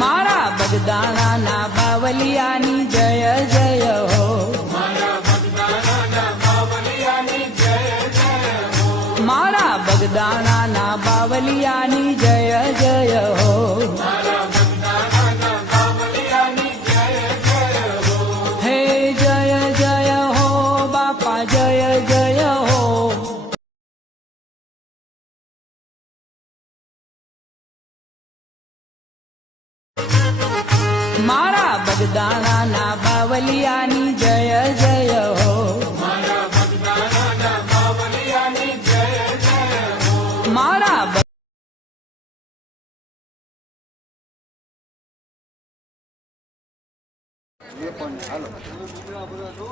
मारा बगदाणा ना बावलियानी जय जय हो। मारा बगदाणा ना बावलियानी जय जय हो। हे जय जय हो बापा जय जय हो। मारा बगदाणा ना बावलियानी जय जय हो। मारा ये पण हालो